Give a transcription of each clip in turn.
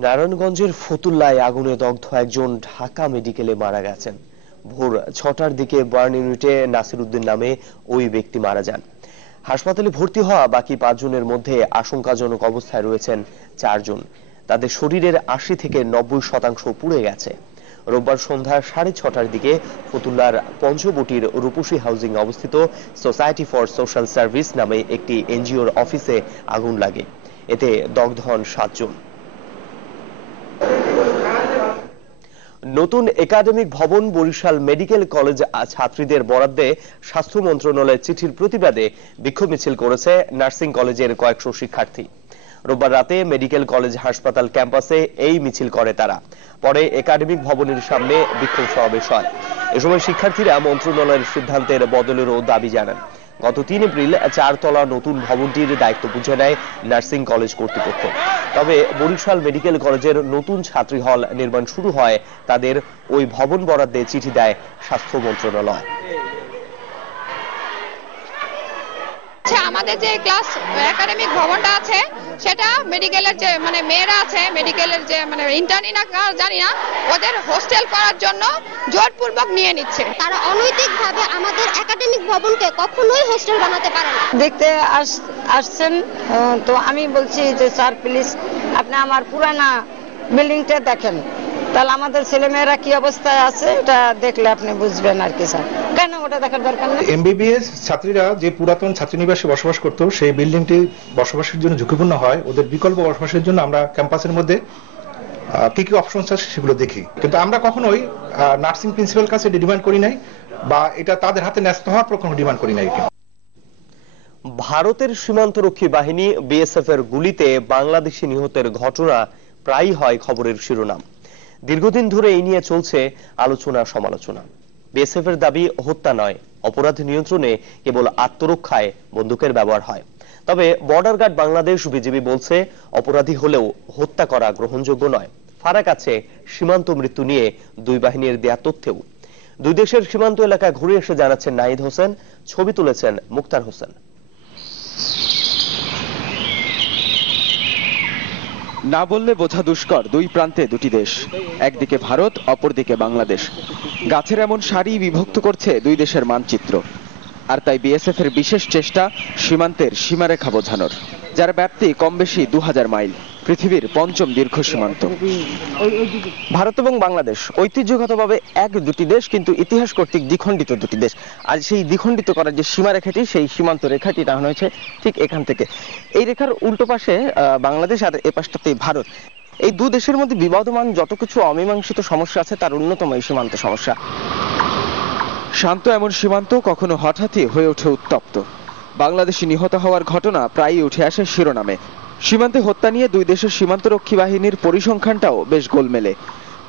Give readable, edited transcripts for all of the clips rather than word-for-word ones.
নারায়ণগঞ্জের ফতুল্লায় আগুনে দগ্ধ একজন ঢাকা মেডিকেলে মারা গেছেন। ভোর ৬টার দিকে বার্ন ইউনিটে নাসির উদ্দিন নামে ওই ব্যক্তি মারা যান। হাসপাতালে ভর্তি হওয়া বাকি ৫ জনের মধ্যে আশঙ্কাজনক অবস্থায় রয়েছেন ৪ জন। তাদের শরীরের ৮০ থেকে ৯০% পুড়ে গেছে। রোববার সন্ধ্যা ৬:৩০টার দিকে ফতুল্লার পঞ্চবটির রূপসী হাউজিং অবস্থিত সোসাইটি ফর সোশ্যাল সার্ভিস নামে একটি এনজিওর অফিসে আগুন লাগে। এতে দগ্ধ হন ৭ জন। নতুন একাডেমিক ভবন বরিশাল মেডিকেল কলেজ ছাত্রীদের বরাদ্দে স্বাস্থ্য মন্ত্রণালয়ের চিঠির প্রতিবাদে বিক্ষোভ মিছিল করেছে নার্সিং কলেজের কয়েকশো শিক্ষার্থী। রোববার রাতে মেডিকেল কলেজ হাসপাতাল ক্যাম্পাসে এই মিছিল করে তারা। পরে একাডেমিক ভবনের সামনে বিক্ষোভ সমাবেশ হয়। এ সময় শিক্ষার্থীরা মন্ত্রণালয়ের সিদ্ধান্তের বদলেরও দাবি জানান। গত ৩ এপ্রিল ৪ তলা নতুন ভবনটির দায়িত্ব বুঝে নেয় নার্সিং কলেজ কর্তৃপক্ষ। তবে বরিশাল মেডিকেল কলেজের নতুন ছাত্রী হল নির্মাণ শুরু হয় তাদের ওই ভবন বরাদ্দে চিঠি দেয় স্বাস্থ্য মন্ত্রণালয়। আমাদের যে ক্লাস একাডেমিক ভবনটা আছে সেটা মেডিকেলের যে মেয়েরা আছে মেডিকেলের যে ইন্টার্নি না জানি না ওদের হোস্টেল করার জন্য জোরপূর্বক নিয়ে নিচ্ছে। তারা অনৈতিকভাবে আমাদের একাডেমিক ভবনকে কখনোই হোস্টেল বানাতে পারে না। দেখতে আসছেন তো আমি বলছি যে স্যার প্লিজ আপনি আমার পুরানা বিল্ডিংটা দেখেন, তাহলে আমাদের ছেলেমেয়েরা কি অবস্থায় আছে এটা দেখলে আপনি বুঝবেন আর কি স্যার। কেন ওটা দেখার দরকার নেই। এমবিবিএস ছাত্রীরা যে পুরাতন ছাত্রীনিবাসে বসবাস করত সেই বিল্ডিংটি বসবাসের জন্য ঝুঁকিপূর্ণ হয়। ওদের বিকল্প বসবাসের জন্য আমরা ক্যাম্পাসের মধ্যে কি কি অপশনস আছে সেগুলো দেখি, কিন্তু আমরা কখনোই নার্সিং প্রিন্সিপাল কাছে ডিমান্ড করি নাই বা এটা তাদের হাতে ন্যস্ত হওয়ার কোনো ডিমান্ড করি নাই। ভারতের সীমান্তরক্ষী বাহিনী বিএসএফ এর গুলিতে বাংলাদেশি নিহতের ঘটনা প্রায়ই হয় খবরের শিরোনাম। দীর্ঘদিন ধরে এই নিয়ে চলছে আলোচনা সমালোচনা। বিএসএফ এর দাবি হত্যা নয়, অপরাধ নিয়ন্ত্রণে কেবল আত্মরক্ষায় বন্দুকের ব্যবহার হয়। তবে বর্ডার গার্ড বাংলাদেশ বিজিবি বলছে অপরাধী হলেও হত্যা করা গ্রহণযোগ্য নয়। ফারাক আছে সীমান্ত মৃত্যু নিয়ে দুই বাহিনীর দেয়া তথ্যেও। দুই দেশের সীমান্ত এলাকায় ঘুরে এসে জানাচ্ছেন নাহিদ হোসেন, ছবি তুলেছেন মুক্তার হোসেন। না বললে বোঝা দুষ্কর, দুই প্রান্তে দুটি দেশ, একদিকে ভারত অপরদিকে বাংলাদেশ। গাছের এমন সারি বিভক্ত করছে দুই দেশের মানচিত্র। আর তাই বিএসএফ এর বিশেষ চেষ্টা সীমান্তের সীমারেখা বোঝানোর, যার ব্যাপ্তি কম বেশি 2000 মাইল, পৃথিবীর 5ম দীর্ঘ সীমান্ত। ভারত এবং বাংলাদেশ ঐতিহ্যগতভাবে এক দুটি দেশ, কিন্তু ইতিহাস কর্তৃক দ্বিখণ্ডিত দুটি দেশ। আর সেই দ্বিখণ্ডিত করার যে সীমারেখাটি, সেই সীমান্ত রেখাটি টানানো হয়েছে ঠিক এখান থেকে। এই রেখার উল্টো পাশে বাংলাদেশ আর এ পাশটাতেই ভারত। এই দু দেশের মধ্যে বিবাদমান যত কিছু অমীমাংসিত সমস্যা আছে তার অন্যতম এই সীমান্ত সমস্যা। শান্ত এমন সীমান্ত কখনো হঠাৎই হয়ে ওঠে উত্তপ্ত। বাংলাদেশি নিহত হওয়ার ঘটনা প্রায়ই উঠে আসে শিরোনামে। সীমান্তে হত্যা নিয়ে দুই দেশের সীমান্তরক্ষী বাহিনীর পরিসংখ্যানটাও বেশ গোলমেলে।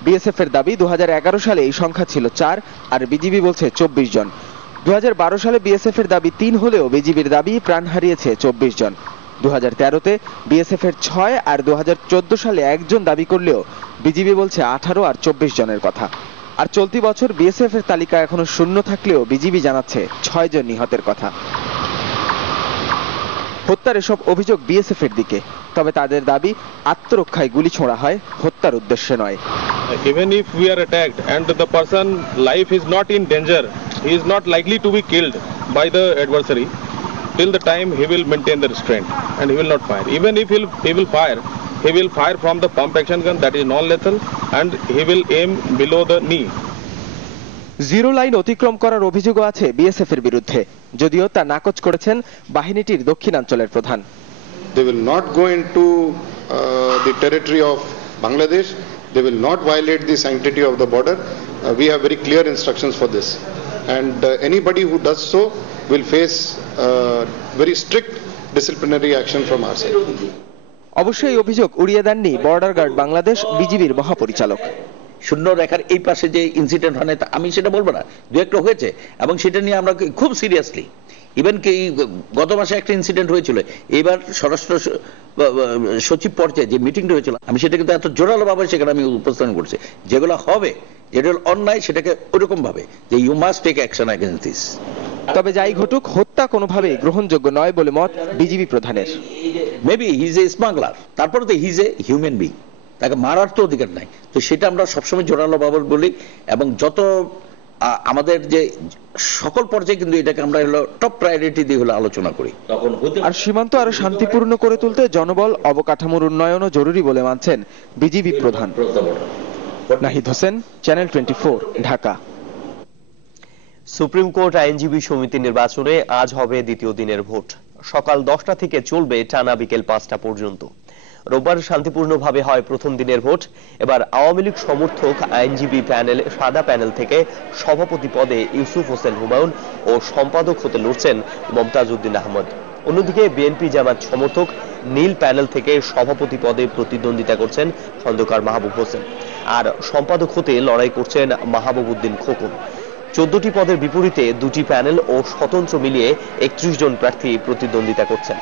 বিএসএফ এর দাবি 2011 সালে এই সংখ্যা ছিল 4 আর বিজিবি বলছে 24 জন। 2012 সালে বিএসএফ এর দাবি 3 হলেও বিজিবির দাবি প্রাণ হারিয়েছে 24 জন। 2013-তে বিএসএফ এর 6 আর 2014 সালে একজন দাবি করলেও বিজিবি বলছে 18 আর 24 জনের কথা। আর চলতি বছর বিএসএফ এর তালিকা এখনো শূন্য থাকলেও বিজিবি জানাচ্ছে 6 জন নিহতের কথা। হত্যার এসব অভিযোগ বিএসএফ এর দিকে, তবে তাদের দাবি আত্মরক্ষায় গুলি ছোড়া হয়, হত্যার উদ্দেশ্যে নয়। Even if we are attacked and the person life is not in danger, he is not likely to be killed by the adversary. Till the time he will maintain the restraint and he will not fire. Even if he will fire from the pump action gun that is non-lethal and he will aim below the knee. Zero line অতিক্রম করার অভিযোগও আছে BSF এর বিরুদ্ধে, যদিও তা নাকচ করেছেন বাহিনীটির দক্ষিণাঞ্চলের প্রধান। They will not go into the territory of Bangladesh. They will not violate the sanctity of the border. We have very clear instructions for this, and anybody who does so will face very strict disciplinary action from our side. অবশ্যই এই অভিযোগ উড়িয়ে দেননি border guard Bangladesh বিজিবির মহাপরিচালক। শূন্য রেখার এই পাশে যে ইনসিডেন্ট হয় না আমি সেটা বলবো না, দু একটা হয়েছে এবং সেটা নিয়ে আমরা খুব সিরিয়াসলি, ইভেন কি গত মাসে একটা ইনসিডেন্ট হয়েছিল, এবার স্বরাষ্ট্র সচিব পর্যায়ে যে মিটিংটা হয়েছিল আমি সেটা কিন্তু এত জোরালো ভাবে সেখানে আমি উপস্থাপন করছি, যেগুলো হবে যেটা অন্যায় সেটাকে ওরকম ভাবে যে you must take action against this. তবে যাই ঘটুক, হত্যা কোনোভাবেই গ্রহণযোগ্য নয় বলে মত বিজিবি প্রধানের। Maybe he is a smuggler, তারপরে তো he is a human being, তাকে মারার তো অধিকার নাই। তো সেটা আমরা সবসময় জোরালো ভাবে বলি, এবং যত আমাদের যে সকল পর্যায়ে কিন্তু এটাকে আমরা হলো টপ প্রায়োরিটি দিয়ে হলো আলোচনা করি। তখন আর সীমান্ত আরো শান্তিপূর্ণ করে তুলতে জনবল অবকাঠামোর উন্নয়নও জরুরি বলে মানছেন বিজিবি প্রধান। Nahid Hossain, channel 24, Dhaka. Supreme court আইনজীবী সমিতি নির্বাচনে আজ হবে দ্বিতীয় দিনের ভোট। সকাল 10টা থেকে চলবে টানা বিকেল 5টা পর্যন্ত। রোববার শান্তিপূর্ণভাবে হয় প্রথম দিনের ভোট। এবার আওয়ামী লীগ সমর্থক আইনজীবী প্যানেল সাদা প্যানেল থেকে সভাপতি পদে ইউসুফ হোসেন হুমায়ুন ও সম্পাদক হতে লড়ছেন মমতাজ উদ্দিন আহমদ। অন্যদিকে বিএনপি জামাত সমর্থক নীল প্যানেল থেকে সভাপতি পদে প্রতিদ্বন্দ্বিতা করছেন খন্দকার মাহবুব হোসেন, আর সম্পাদক হতে লড়াই করছেন মাহবুব উদ্দিন খোকন। 14টি পদের বিপরীতে 2টি প্যানেল ও স্বতন্ত্র মিলিয়ে 31 জন প্রার্থী প্রতিদ্বন্দ্বিতা করছেন।